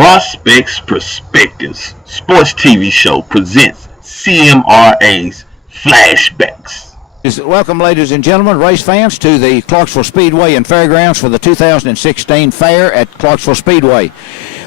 Prospects Perspectives Sports TV Show presents CMRA's FlashBacks. Welcome, ladies and gentlemen, race fans, to the Clarksville Speedway and Fairgrounds for the 2016 Fair at Clarksville Speedway.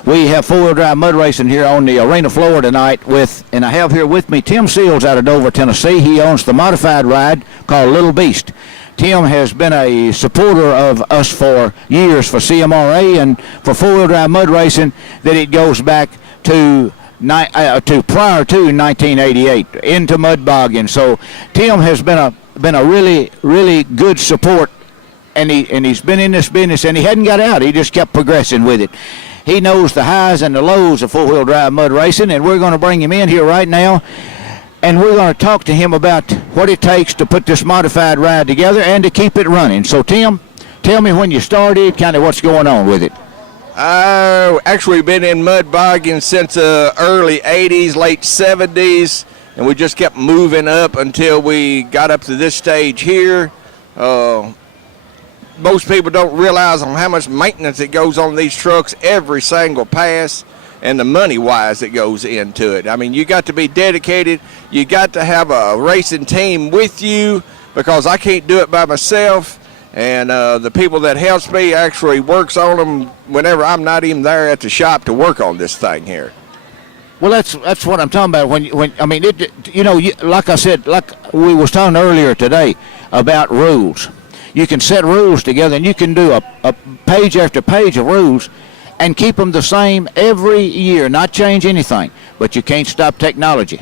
We have four-wheel drive mud racing here on the arena floor tonight and I have here with me Tim Sills out of Dover, Tennessee. He owns the modified ride called Little Beast. Tim has been a supporter of us for years for CMRA and for four-wheel drive mud racing, that it goes back to prior to 1988 into mud bogging. So Tim has been a really good support, and he's been in this business, and he hadn't got out. He just kept progressing with it. He knows the highs and the lows of four-wheel drive mud racing, and we're going to bring him in here right now, and we're going to talk to him about what it takes to put this modified ride together and to keep it running. So Tim, tell me when you started, kind of what's going on with it. Actually been in mud bogging since early 80s, late 70s, and we just kept moving up until we got up to this stage here. Most people don't realize on how much maintenance it goes on these trucks every single pass, and the money-wise that goes into it. I mean, you got to be dedicated. You got to have a racing team with you, because I can't do it by myself. And the people that helps me actually works on them whenever I'm not even there at the shop to work on this thing here. Well, that's what I'm talking about. Like I said, like we was talking earlier today about rules. You can set rules together, and you can do a page after page of rules and keep them the same every year, not change anything. But you can't stop technology.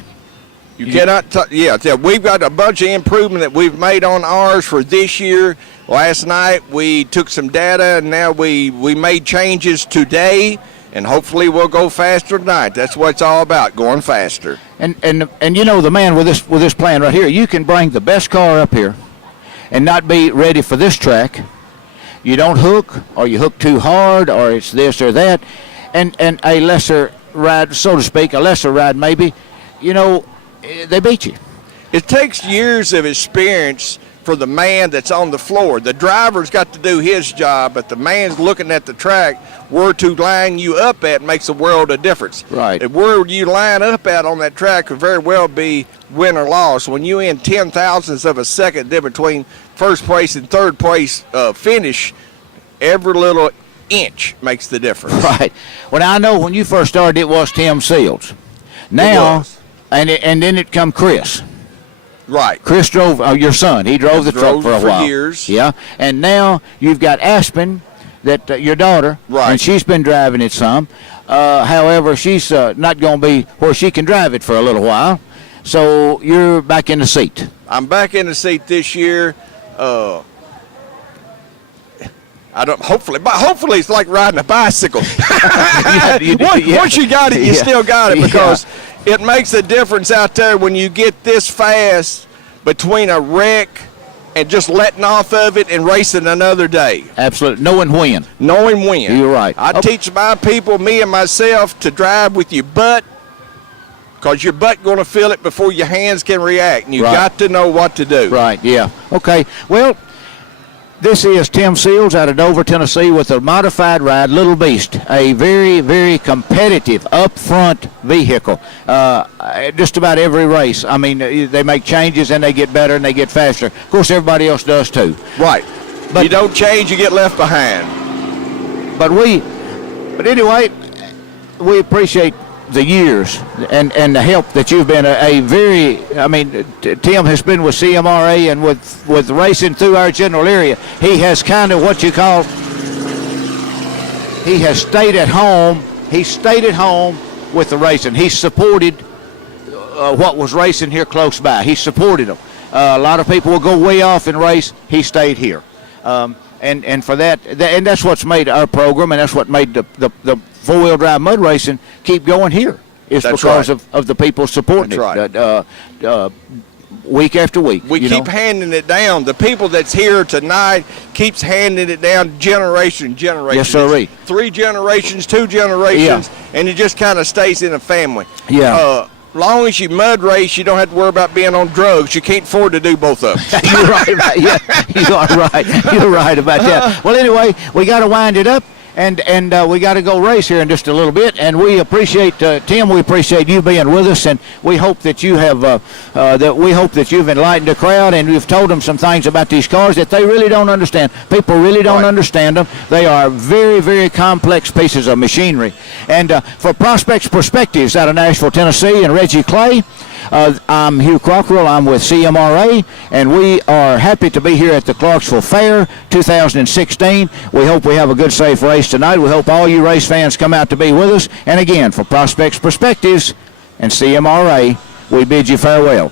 You cannot. We've got a bunch of improvement that we've made on ours for this year. Last night we took some data, and now we made changes today, and hopefully we'll go faster tonight. That's what it's all about, going faster. And you know, the man with this plan right here, you can bring the best car up here and not be ready for this track. You don't hook, or you hook too hard, or it's this or that, and a lesser ride, so to speak, a lesser ride maybe, you know, they beat you. It takes years of experience for the man that's on the floor. The driver's got to do his job, but the man's looking at the track. Where to line you up at makes a world of difference. Right. If where you line up at on that track could very well be win or loss. When you in 10,000ths of a second difference between first place and third place finish, every little inch makes the difference. Right. Well, I know when you first started, it was Tim Sills. Now, and then it come Chris. Right. Chris drove, your son. He drove the truck for a while. Years. Yeah. And now you've got Aspen, that your daughter, right, and she's been driving it some. However, she's not going to be where she can drive it for a little while. So you're back in the seat. I'm back in the seat this year. Hopefully it's like riding a bicycle. Once you got it, you still got it, because it makes a difference out there when you get this fast between a wreck and just letting off of it and racing another day. Absolutely. Knowing when. You're right. I teach my people, me and myself, to drive with your butt, because your butt going to feel it before your hands can react, and you got to know what to do. Right, yeah. Okay, well, this is Tim Sills out of Dover, Tennessee, with a modified ride, Little Beast, a very, very competitive up-front vehicle. Just about every race. I mean, they make changes, and they get better, and they get faster. Of course, everybody else does too. Right. But you don't change, you get left behind. But anyway, we appreciate the years and the help that you've been Tim has been with CMRA and with racing through our general area. He has kind of what you call, he has stayed at home. He stayed at home with the racing. He supported what was racing here close by. He supported them. A lot of people will go way off and race. He stayed here. And for that, and that's what's made our program, and that's what made the four-wheel drive mud racing keep going here, is because of the people supporting it week after week. We keep handing it down. The people that's here tonight keeps handing it down generation. Yes, sir. 3 generations, 2 generations, and it just kind of stays in a family. Yeah. Long as you mud race, you don't have to worry about being on drugs. You can't afford to do both of them. You're right. Yeah, you are right. You're right about that. Well, anyway, we got to wind it up. And we got to go race here in just a little bit. And we appreciate Tim. We appreciate you being with us, and we hope that you have you've enlightened the crowd and you've told them some things about these cars that they really don't understand. People really don't understand them. They are very, very complex pieces of machinery. And for Prospects Perspectives out of Nashville, Tennessee, and Reggie Clay, I'm Hugh Cockrell. I'm with CMRA, and we are happy to be here at the Clarksville Fair 2016. We hope we have a good, safe race tonight. We hope all you race fans come out to be with us. And again, for Prospects Perspectives and CMRA, we bid you farewell.